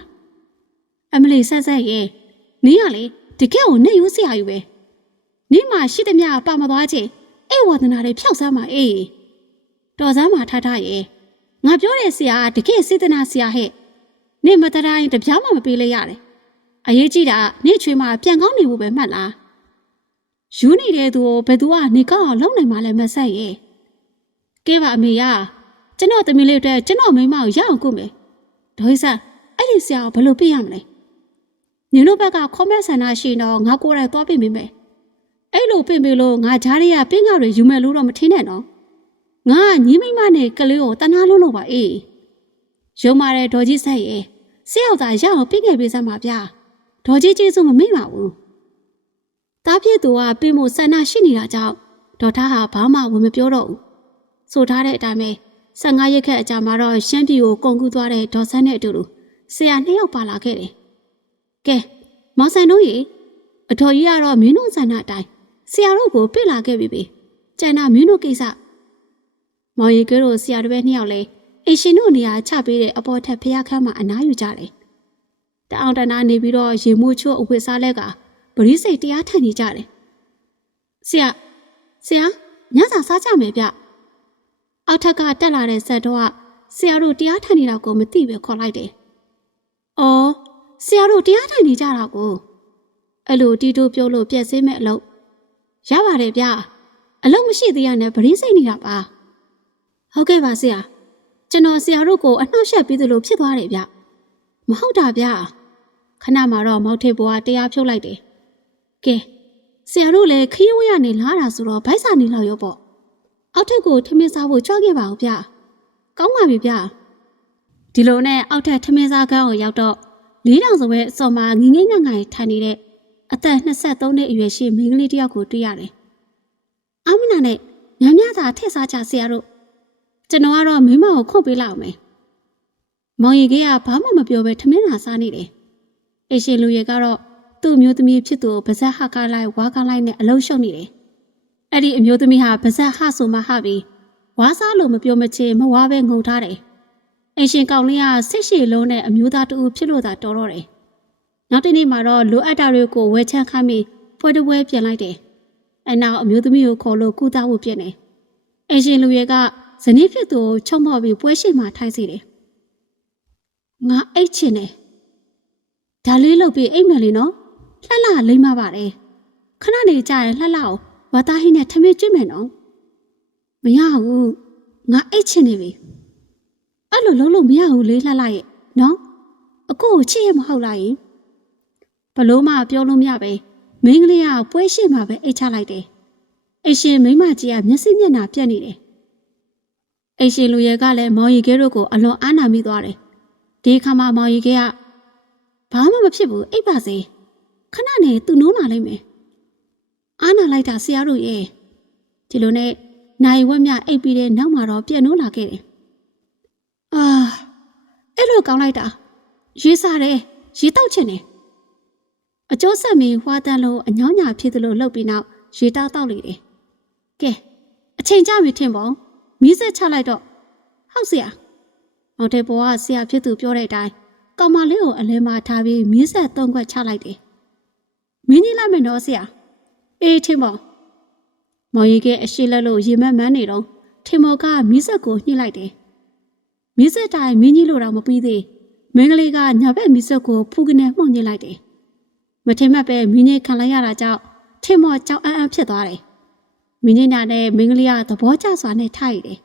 အမလီဆက်ဆက်ရဲ့နင်းကလေတကယ်ကိုနေယူဆရာယူပဲနင်းမှာရှိသမျှပါမသွားချင်း အိဝဒနာတွေဖြောက်စမ်းပါအေးတော်စမ်းမှာထားထားရဲ့ငါပြောတဲ့ဆရာကတကယ်စေတနာဆရာဟဲ့နင့်မတတိုင်းတပြားမှမပေးလိုက်ရတယ်အရေးကြီးတာနေ့ချွေးမှာပြန်ကောင်းနေဖို့ပဲမှတ်လားယူနေတဲ့သူကိုဘယ်သူကနေကောင်းအောင်လုပ်နိုင်မှလဲမဆက်ရဲ့ကဲပါအမေရကျွန်တော်သမီးလေးအတွက်ကျွန်တော်မိန်းမကိုရအောင်ကုမယ်ဒေါ်ဟိဆန်အဲ့ဒီဆရာကိုဘယ်လိုပြရမလဲညတို့ဘက်ကခေါမက်ဆန္ဒရှိရင်တော့ငါကိုယ်တိုင်သွားပြင်ပေးမယ်အဲ့ လိုပြင်ပေးလို့ငါဂျားတွေကပင်းကောက်တွေယူမယ်လို့တော့မထင်နဲ့နော်ငါကညီမိန်းမနဲ့ကလေးကိုတနာလို့လို့ပါအေးရုံမာတဲ့ဒေါ်ကြီးဆက်ရဲ့ဆရာကသာရအောင်ပြင်ခဲ့ပေးစမ်းပါဗျာဒေါ်ကြီးကျေးဇူးမမေ့ပါဘူး။တားဖြစ်သူကပြင်ဖို့ဆန္ဒရှိနေတာကြောင့်ဒေါ်သားဟာဘာမှဝင်မပြောတော့ဘူး။ဆိုထားတဲ့အတိုင်းပဲ15ရက်ခက်အကြာမှာတော့ရှမ်းပြည်ကိုကုန်ကူးသွားတဲ့ဒေါ်ဆန်းနဲ့အတူတူဆရာနှစ်ယောက်ပါလာခဲ့တယ်။ကဲမောင်ဆန်တို့ရေအတော်ကြီးကတော့မင်းတို့ဆန္ဒအတိုင်း ဆရာတို့ကိုပြစ်လာခဲ့ပြီပဲ။ကျန်တာမင်းတို့ကိစ္စမောင်ရီကဲတို့ဆရာတို့ပဲနှစ်ယောက်လဲအရှင်တို့နေရာချပေးတဲ့အပေါ်ထက်ဖျားခမ်းမှာအနားယူကြတယ်။တအောင်တနာနေပြီးတော့ရေမိုးချို့အဝတ်စားလက်ကပရိစိတ်တရားထိုင်နေကြတယ်။ဆရာဆရာညစာစားကြမယ်ဗျ။အောက်ထက်ကတက်လာတဲ့ဇက်တော့ကဆရာတို့တရားထိုင်နေတာကိုမသိပဲခေါ်လိုက်တယ်။အော်ဆရာတို့တရားထိုင်နေကြတာကိုအဲ့လိုတီတိုပြောလို့ပြက်စင်းမဲ့အလုပ် ရပါတယ်ဗျ။အလုပ်မရှိသေးရနဲ့ပရိစိတ်နေတာပါ။ဟုတ်ကဲ့ပါဆရာ။ကျွန်တော်ဆရာတို့ကိုအနှောက်အယှက်ပြီးသလိုဖြစ်သွားတယ်ဗျ။မဟုတ်တာဗျခဏမှတော့မောက်ထေဘွားတရားဖြုတ်လိုက်တယ်ကဲဆရာတို့လည်းခရီးဝေးရနေလာတာဆိုတော့ဗိုက်စာနေလောက်ရောပေါ့အောက်ထက်ကိုထမင်းစားဖို့ကြွခဲ့ပါဦးဗျကောင်းပါပြီဗျဒီလိုနဲ့အောက်ထက်ထမင်းစားကန်းကိုရောက်တော့လေးတောင်စပွဲအစော်မှာငငိမ့်ငငိုင်ထိုင်နေတဲ့ အသက်23နှစ်အရွယ်ရှိမိန်းကလေးတစ်ယောက်ကိုတွေ့ရတယ်အမနာနဲ့ညညသာထည့်စားကြဆရာတို့ကျွန်တော်ကတော့မိမကိုခုတ်ပေးလိုက်အောင်မယ်မောင်ရီကဘာမှမပြောဘဲထမင်းသာစားနေတယ်။အရှင်လူရဲကတော့သူ့အမျိုးသမီးဖြစ်သူကိုပါဇက်ဟကားလိုက်ဝါကားလိုက်နဲ့အလုံးရှုပ်နေတယ်။အဲ့ဒီအမျိုးသမီးဟာပါဇက်ဟဆိုမှဟပြီးဝါစားလို့မပြောမချင်မဝါပဲငုံထားတယ်။အရှင်ကောင်လေးကဆစ်ရှည်လုံးနဲ့အမျိုးသားတူဖြစ်လို့သာတော်တော့တယ်။ နောက်တစ်နေ့မှာတော့လိုအပ်တာတွေကိုဝယ်ချမ်းခိုင်းပြီးဖွဲတပွဲပြင်လိုက်တယ်။အနောက်အမျိုးသမီးကိုခေါ်လို့ကုသဖို့ပြင်တယ်။အရှင်လူရဲကဇနီးဖြစ်သူကိုချုံမော့ပြီးပွဲရှိမှထိုင်စီတယ်။ငါအိတ်ချင်တယ်ဒါလေးလုပ်ပြီးအိတ်မယ်လေနော်လှလှလိမ့်မပါတယ်ခဏနေကြရင်လှလှကိုဝါသားဟင်းနဲ့ထမင်းကျွေးမယ်နော်မရဘူးငါအိတ်ချင်နေပြီအဲ့လိုလုံးလို့မရဘူးလေးလှလှရဲ့နော်အကိုကိုချစ်ရမဟုတ်လားယင် ဘလို့မှပြောလို့မရပဲမင်းကလေးကပွဲရှိမှပဲအိတ်ချလိုက်တယ်အိတ်ရှင်မိန်းမကြီးကမျက်စိမျက်နှာပြက်နေတယ်အိတ်ရှင်လူရဲကလည်းမောင်ရီခဲတို့ကိုအလွန်အားနာမိသွားတယ်ဒီအခါမှာမောင်ရီခဲကဘာမှမဖြစ်ဘူးအိတ်ပါစေခဏနေသူ့နိုးလာလိမ့်မယ်အားနာလိုက်တာဆရာတို့ရဲ့ဒီလိုနဲ့နိုင်ဝက်မြအိတ်ပြီးတဲ့နောက်မှာတော့ပြက်နိုးလာခဲ့တယ်အာအဲ့လိုကောင်းလိုက်တာရေးစားတယ်ရေတောက်ချင်တယ် အကျိုးဆက်မီဟွာတန်လို့အညောင်းညာဖြစ်သလိုလှုပ်ပြီးနောက်ရေတောက်တောက်လေတယ်ကဲအချိန်ကြပြီထင်ပေါ့မီးစက်ချလိုက်တော့ဟုတ်ဆရာမောင်တေဘောကဆရာဖြစ်သူပြောတဲ့အတိုင်းကောင်မလေးကိုအလဲမထားပြီးမီးစက်သုံးခွက်ချလိုက်တယ်မင်းကြီးလိုက်မယ်နော်ဆရာအေးထင်ပေါ့မောင်ရီကအရှိလက်လို့ရေမက်မန်းနေတော့ထင်မော်ကမီးစက်ကိုညှိလိုက်တယ်မီးစက်တိုင်းမင်းကြီးလို့တော့မပြီးသေးမင်းကလေးကညာဘက်မီးစက်ကိုဖူးကနေမှုန်ညှိလိုက်တယ် မထင်မှတ်ပဲမင်းကြီးခံလိုက်ရတာကြောင့်ထင်မော်ကြောက်အံ့အံ့ဖြစ်သွားတယ်မင်းကြီးညာနဲ့မင်းကလေးကသဘောကျစွာနဲ့ထားရည်တယ်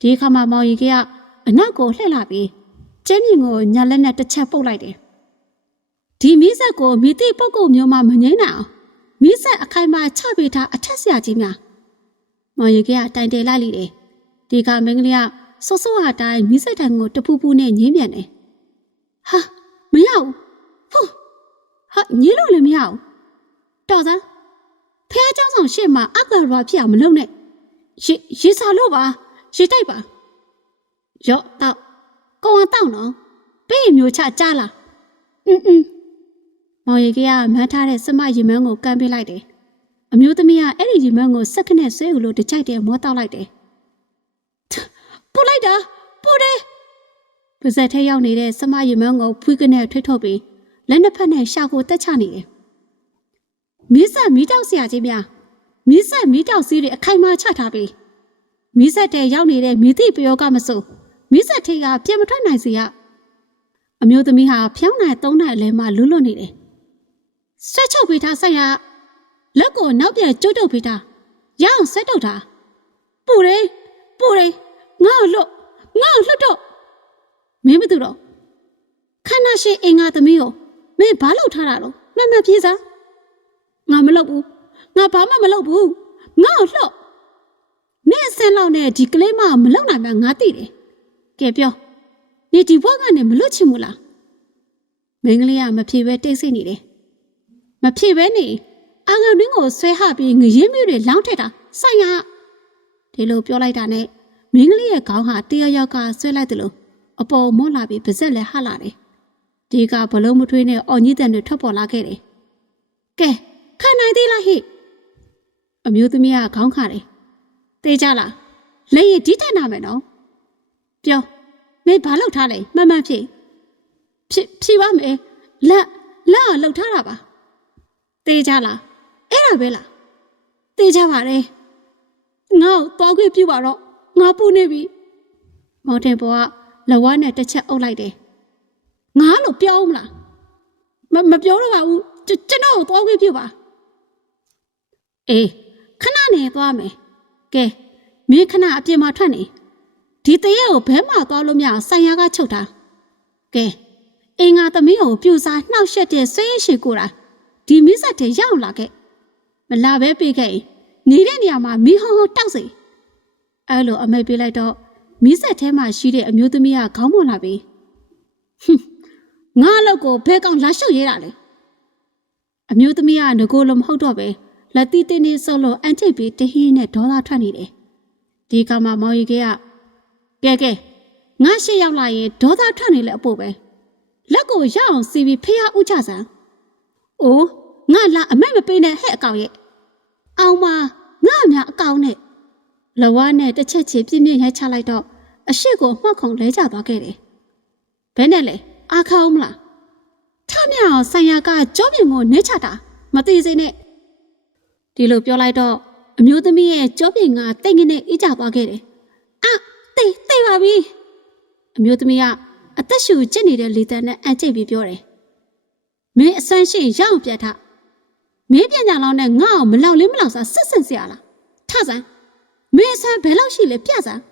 ဒီအခါမှာမောင်ရီကအနောက်ကိုလှည့်လာပြီးကျင်းမြင့်ကိုညာလက်နဲ့တစ်ချက်ပုတ်လိုက်တယ်ဒီမီးစက်ကိုမိတိပုတ်ကုတ်မျိုးမှမငိမ့်နိုင်အောင်မီးစက်အခိုင်မာချပေးထားအထက်ဆရာကြီးများမောင်ရီကတိုင်တယ်လိုက်လိတယ်ဒီကမင်းကလေးကစောစောအတိုင်းမီးစက်တံကိုတပူပူနဲ့ငင်းပြန်တယ်ဟာမရဘူးဖူး ဟာငင်းလို့လည်းမရဘူးတော်စမ်းဖះเจ้าဆောင်ရှေ့မှာအကရောဖြစ်အောင်မလုပ်နဲ့ရေရေစာလို့ပါရေတိုက်ပါရော့တော့ကောင်းအောင်တောက်နော်ပေးရင်မျိုးချကြားလားอืมอืมမောင်ရီကမန်းထားတဲ့စမရီမန်းကိုကမ်းပေးလိုက်တယ်အမျိုးသမီးကအဲ့ဒီရီမန်းကိုစက္ကနဲ့ဆွဲဦးလို့တကြိုက်တယ်မောတောက်လိုက်တယ်ပူလိုက်တာပူတယ်ပါဇက်ထဲရောက်နေတဲ့စမရီမန်းကိုဖွေးကနေထွေးထုတ်ပြီး လက်နှစ်ဖက်နဲ့ရှာကိုတက်ချနေတယ်မီးဆက်မီးတောက်ဆရာကြီးများမီးဆက်မီးတောက်စီးတွေအခိုင်အမာချထားပြီးမီးဆက်တဲ့ရောက်နေတဲ့မိသည့်ပယောကမစိုးမီးဆက်ထိတ်ကပြင်မထွက်နိုင်စေရအမျိုးသမီးဟာဖျောင်းနိုင်သုံးနိုင်အလဲမှလွတ်လွတ်နေတယ်ဆွဲချုပ်ပေးထားဆိုင်ရလက်ကိုနောက်ပြန်ကျုပ်တုပ်ပေးထားရအောင်ဆက်တုပ်ထားပူတယ်ပူတယ်ငါ့ကိုလွတ်ငါ့ကိုလွတ်တော့မင်းမသူတော့ခန္ဓာရှိအင်္ဂါသမီးကို မင်းဘာလုပ်ထားတာတော့မှန်မှန်ပြေးစားငါမလုပ်ဘူးငါဘာမှမလုပ်ဘူးငါ့ကိုလွတ်နင့်အစင်းလောက်နဲ့ဒီကလေးမမလုံနိုင်မှငါသိတယ်ကဲပြောနေဒီဘွားကနေမလွတ်ချင်ဘူးလားမင်းကလေးကမဖြေပဲတိတ်ဆိတ်နေတယ်မဖြေပဲနေအာငုံတွင်းကိုဆွဲဟပြီးငရင်မျိုးတွေလောင်းထက်တာဆိုင်ရဒီလိုပြောလိုက်တာနဲ့မင်းကလေးရဲ့ခေါင်းဟာတရရောက်ကဆွဲလိုက်တယ်လို့အပေါ်မော့လာပြီးပါဇက်လည်းဟလာတယ် ဒီကဘလုံးမထွေးနဲ့အော်ကြီးတန်တွေထွက်ပေါ်လာခဲ့တယ်ကဲခံနိုင်သေးလားဟိအမျိုးသမီးကခေါင်းခါတယ်သေးကြလားလက်ရည်ဒီတက်နာမယ်နော်ပြောမင်းဘာလုပ်ထားလဲမှန်မှန်ဖြေဖြေဖြေပါမယ်လက်လက်အောင်လှုပ်ထားတာပါသေးကြလားအဲ့ဒါပဲလားသေးကြပါတယ်ငါ့ကိုတောခွေပြပါတော့ငါပူနေပြီမော်တင်ဘောကလဝါနဲ့တစ်ချက်အုပ်လိုက်တယ် ငါလို့ပြောမလားမမပြောတော့ပါဘူးကျွန်တော်ကိုတောခွေပြပါအေးခဏနေသွားမယ်ကဲမင်းခဏအပြင်မှာထွက်နေဒီတရက်ကိုဘဲမှာသွားလို့မရအောင်ဆိုင်ရာကချုပ်တာကဲအင်္ဂါသမီးကိုပြူစားနှောက်ရက်တဲ့ဆွေးရရှိကိုတာဒီမိဆက်တဲ့ရောက်လာခဲ့မလာပဲပြေးခဲ့နေတဲ့နေရာမှာမီးဟုံးဟုံးတောက်စီအဲ့လိုအမိတ်ပေးလိုက်တော့မိဆက်ထဲမှာရှိတဲ့အမျိုးသမီးကခေါင်းမွန်လာပြီဟွန်း ငါအလောက်ကိုဘဲကောင်လာရှုပ်ရဲတာလေအမျိုးသမီးကငကိုလိုမဟုတ်တော့ပဲလက်တီတင်းနေဆုပ်လို့အန်ထိပ်ပြီးတဟင်းနဲ့ဒေါသထွက်နေတယ်ဒီကမှမောင်ရီကကဲကဲငါရှေ့ရောက်လာရင်ဒေါသထွက်နေလဲအဖို့ပဲလက်ကိုရအောင်စီပြီးဖះဥချစမ်း။အိုးငါလာအမက်မပေးနဲ့ဟဲ့အကောင်ရဲ့။အောင်မငါအများအကောင်နဲ့လဝါနဲ့တစ်ချက်ချီပြင်းပြင်းရိုက်ချလိုက်တော့အရှိကိုမှောက်ခုံလဲကျသွားခဲ့တယ်။ဘဲနဲ့လေ အားခေါင်းမလား။ထမြောင်ဆိုင်ရာကကြောပြင်ကိုနှဲချတာမသိစေနဲ့။ဒီလိုပြောလိုက်တော့အမျိုးသမီးရဲ့ကြောပြင်ကတိတ်ငင်းနဲ့အေးကျသွားခဲ့တယ်။အာတိတ်တိတ်ပါပြီ။အမျိုးသမီးကအသက်ရှူကျစ်နေတဲ့လေတန်းနဲ့အန်ကျိတ်ပြီးပြောတယ်။မင်းအဆန်းရှိရအောင်ပြတ်ထမင်းပညာလောင်းနဲ့ငါ့အောင်မလောက်လေးမလောက်စားဆက်ဆင်စရာလားထဆန်းမင်းဆန်းဘယ်လောက်ရှိလဲပြစမ်း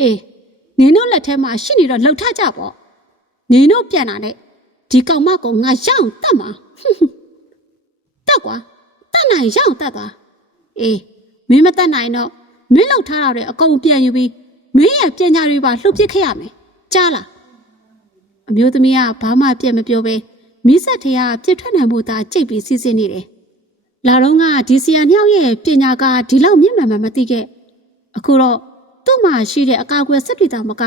အေးနင်တို့လက်ထဲမှာရှိနေတော့လှုပ်ထကြပေါ့ နင်တို့ပြန်လာနဲ့ဒီကောင်မကိုငါရအောင်တတ်မှာဟွန်းဟွန်းတက်ကွာတတ်နိုင်ရအောင်တတ်သွားအေးမင်းမတတ်နိုင်တော့မင်းလှုပ်ထားတာတွေအကုန်ပြန်ယူပြီးမင်းရဲ့ပညာတွေပါလှုပ်ပစ်ခဲ့ရမယ်ကြားလားအမျိုးသမီးကဘာမှပြက်မပြောပဲမိဆက်ထေကပြစ်ထွက်နိုင်မှုသာကြိတ်ပြီးစီးစင်းနေတယ်လာတော့ကဒီစီယာညောက်ရဲ့ပညာကဒီလောက်မြင့်မှန်မှန်မသိခဲ့အခုတော့သူ့မှာရှိတဲ့အကာအကွယ်စစ်တွေတောင်မက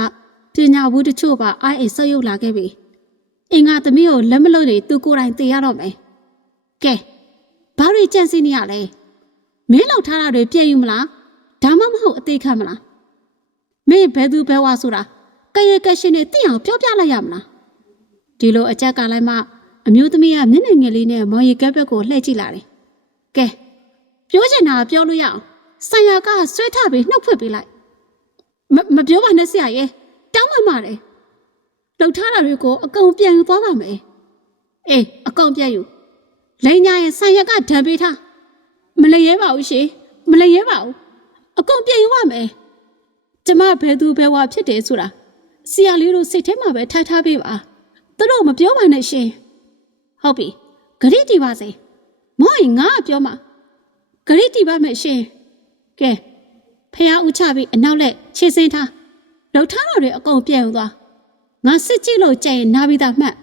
ပညာဘူးတချို့ပါအားအိမ်ဆက်ရုပ်လာခဲ့ပြီအင်္ဂါသမီးကိုလက်မလို့နေသူကိုယ်တိုင်သိရတော့မယ်ကဲဘာတွေကြံစည်နေရလဲမင်းလောက်ထားတာတွေပြည့်ယူမလားဒါမှမဟုတ်အသေးခံမလားမင်းဘယ်သူဘဲဝါဆိုတာကရဲကရှင်နဲ့သိအောင်ပြောပြလိုက်ရမလားဒီလိုအကြက်ကလိုက်မှအမျိုးသမီးကမျက်နှာငယ်လေးနဲ့မောင်ရီကက်ဘက်ကိုလှည့်ကြည့်လာတယ်ကဲပြောချင်တာပြောလို့ရအောင်ဆိုင်ရာကဆွဲထပြီးနှုတ်ဖွင့်ပေးလိုက်မမပြောပါနဲ့ဆရာရဲ့ တောင်းမှမှာတယ်လှုပ်ထားတာတွေကိုအကုန်ပြန်ယူသွားပါမယ်အေးအကုန်ပြန်ယူလိန်ညာရဲ့ဆိုင်ရာကဓာတ်ပေးထားမလျဲပါဘူးရှင်မလျဲပါဘူးအကုန်ပြန်ယူပါမယ်ကျမဘယ်သူဘယ်ဝါဖြစ်တယ်ဆိုတာဆရာလေးတို့စိတ်ထဲမှာပဲထားထားပေးပါသူတို့မပြောပါနဲ့ရှင်ဟုတ်ပြီဂရိတီပါစေမောင်ရင်ငါကပြောမှာဂရိတီပါမယ်ရှင်ကဲဖះဦးချပြီးအနောက်လက်ခြေစင်းထား လှုပ်ထားတော်တွေအကုန်ပြန်ယူသွားငါစစ်ကြည့်လို့ကြံရင်နားပြီးသားမှတ်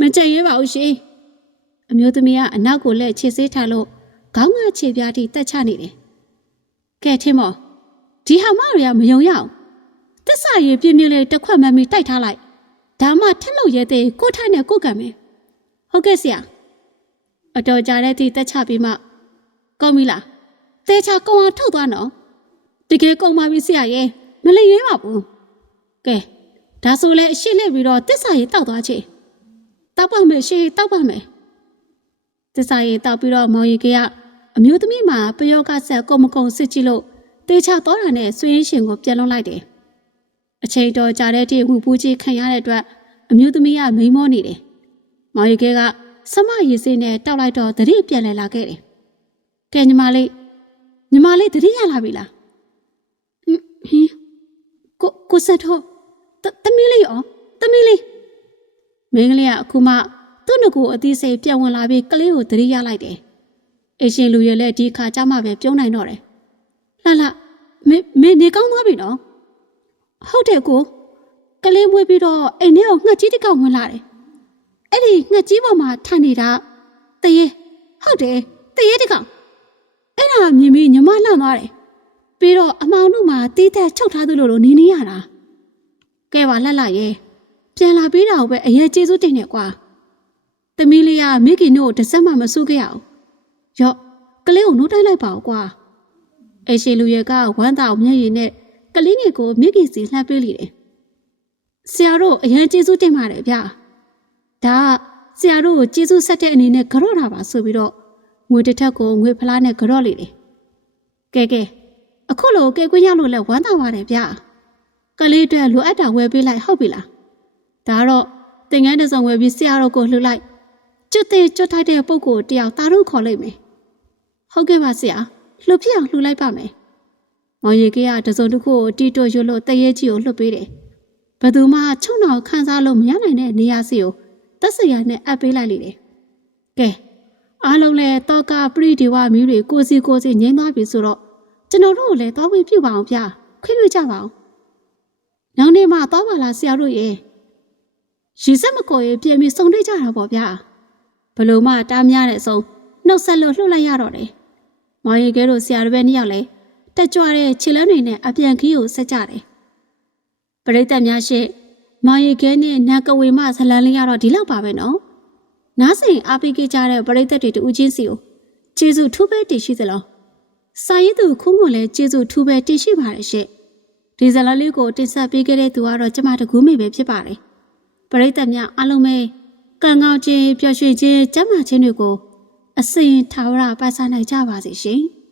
မကြံရဲပါဘူးရှင်အမျိုးသမီးကအနောက်ကိုလက်ခြေဆေးထားလို့ခေါင်းငါခြေပြားထိတက်ချနေတယ်ကဲထင်းမော်ဒီဟာမတွေကမယုံရအောင်တစ္ဆာရည်ပြင်းပြင်းလေးတစ်ခွက်မှမီတိုက်ထားလိုက်ဒါမှထက်လို့ရဲတဲ့ကိုထိုင်နဲ့ကိုကံမယ်ဟုတ်ကဲ့ဆရာအတော်ကြာတဲ့ထိတက်ချပြီးမှကောင်းပြီလားသေချာကောင်းအောင်ထုတ်သွားနော်တကယ်ကောင်းပါပြီဆရာရဲ့ မလိမ်ရဲပါဘူးကဲဒါဆိုလဲအရှိလက်ပြီးတော့တစ္ဆာရည်တောက်သွားချေတောက်ပါမယ်ရှေးတောက်ပါမယ်တစ္ဆာရည်တောက်ပြီးတော့မောင်ရီကကအမျိုးသမီးမှာပယောဂဆက်ကုံမကုံစစ်ကြည့်လို့တေချာတော့တာနဲ့ဆွေးရင်ရှင်ကိုပြန်လုံးလိုက်တယ်အချိန်တော်ကြာတဲ့တိဝူပူးကြီးခံရတဲ့အတွက်အမျိုးသမီးကမိန်မောနေတယ်မောင်ရီကကစမရည်စင်းနဲ့တောက်လိုက်တော့သတိပြန်လည်လာခဲ့တယ်ကဲညီမလေးညီမလေးသတိရလာပြီလားဟင်ဟင် ကိုကိုဆက်တော့တသမီးလေးရောသမီးလေးမင်းကလေးကအခုမှသူ့ငကိုအသေးစိတ်ပြန်ဝင်လာပြီးကလေးကိုသတိရလိုက်တယ်အရှင်လူရဲ့လက်ဒီခါကြမှာပဲပြုံးနိုင်တော့တယ်လှလှမင်းမင်းနေကောင်းသွားပြီနော်ဟုတ်တယ်ကိုကလေးမွေးပြီးတော့အိမ်ထဲကိုငှက်ကြီးတစ်ကောင်ဝင်လာတယ်အဲ့ဒီငှက်ကြီးပေါ်မှာထိုင်နေတာတရေဟုတ်တယ်တရေတစ်ကောင်အဲ့ဒါမြင်ပြီးညီမလှမ်းသွားတယ် ပြီးတော့အမောင်တို့မှာတီးသက်ချုပ်ထားသလိုလိုနေနေရတာကဲပါလှလှရဲ့ပြန်လာပြီးတာကိုပဲအရေးကျေးဇူးတင်နေကွာသမီးလေးကမိခင်တို့ကိုတစ်စက်မှမဆူခဲ့ရအောင်ရော့ကလေးကိုနှုတ်တိုက်လိုက်ပါဦးကွာအရှိလူရဲကဝမ်းသာမျက်ရည်နဲ့ကလေးငယ်ကိုမိခင်စီလှမ်းပေးလိတယ်ဆရာတို့အရန်ကျေးဇူးတင်ပါတယ်ဗျာဒါကဆရာတို့ကိုကျေးဇူးဆက်တဲ့အနေနဲ့ကြော့တာပါဆိုပြီးတော့ငွေတစ်ထက်ကိုငွေဖလားနဲ့ကြော့လိတယ်ကဲကဲ အခုလိုကဲကွင်းရလို့လဲဝမ်းသာပါတယ်ဗျာကလေးအတွက်လိုအပ်တာဝယ်ပေးလိုက်ဟုတ်ပြီလားဒါတော့တင်ငန်းတစ်စုံဝယ်ပြီးဆရာတို့ကိုလှူလိုက်ကျွတ်တဲ့ကျွတ်ထိုက်တဲ့ပုံကိုတယောက်သားတို့ခေါ်လိုက်မယ်ဟုတ်ကဲ့ပါဆရာလှူပြအောင်လှူလိုက်ပါမယ်မောင်ရီကတစုံတစ်ခုကိုတီတိုရွလို့တရေကြီးကိုလှုပ်ပေးတယ်ဘယ်သူမှချုံတော်ခန်းစားလို့မရနိုင်တဲ့နေရာစီကိုတက်စရာနဲ့အပ်ပေးလိုက်လိမ့်တယ်ကဲအားလုံးလည်းတောကပရိဒီဝမီးတွေကိုစီကိုစီငိမ့်သွားပြီဆိုတော့ ကျွန်တော်တို့ကိုလည်းတောင်းဝင်ပြုပါအောင်ဗျာခွင့်ပြုကြပါအောင်နောက်နေ့မှတောပါလားဆရာတို့ရေရီစက်မကော်ရေပြင်ပြီးစုံတွေ့ကြတာပေါ့ဗျာဘလို့မှတားများတဲ့အစုံနှုတ်ဆက်လို့လှုပ်လိုက်ရတော့တယ်မောင်ရီကဲတို့ဆရာတပည့်နှစ်ယောက်လည်းတက်ကြွတဲ့ခြေလမ်းတွေနဲ့အပြန်ခီးကိုဆက်ကြတယ်ပရိသတ်များရှိမောင်ရီကဲနဲ့နတ်ကဝေမဇလန်းလေးကတော့ဒီလောက်ပါပဲနော်နားစင်အားပေးကြကြတဲ့ပရိသတ်တွေတူချင်းစီကိုကျေးဇူးထူးပဲတည်ရှိသလား စာရေးသူခုံးကိုလည်းကျေးဇူးထူးပဲတည်ရှိပါတယ်ရှင့်ဒီဇလန်းလေးကိုတင်ဆက်ပေးခဲ့တဲ့သူကတော့ကျမတကူးမိပဲဖြစ်ပါတယ်ပရိသတ်များအားလုံးပဲကံကောင်းခြင်းပျော်ရွှင်ခြင်းကျမ်းမာခြင်းတွေကိုအစဉ်ထာဝရပတ်စားနိုင်ကြပါစေရှင်။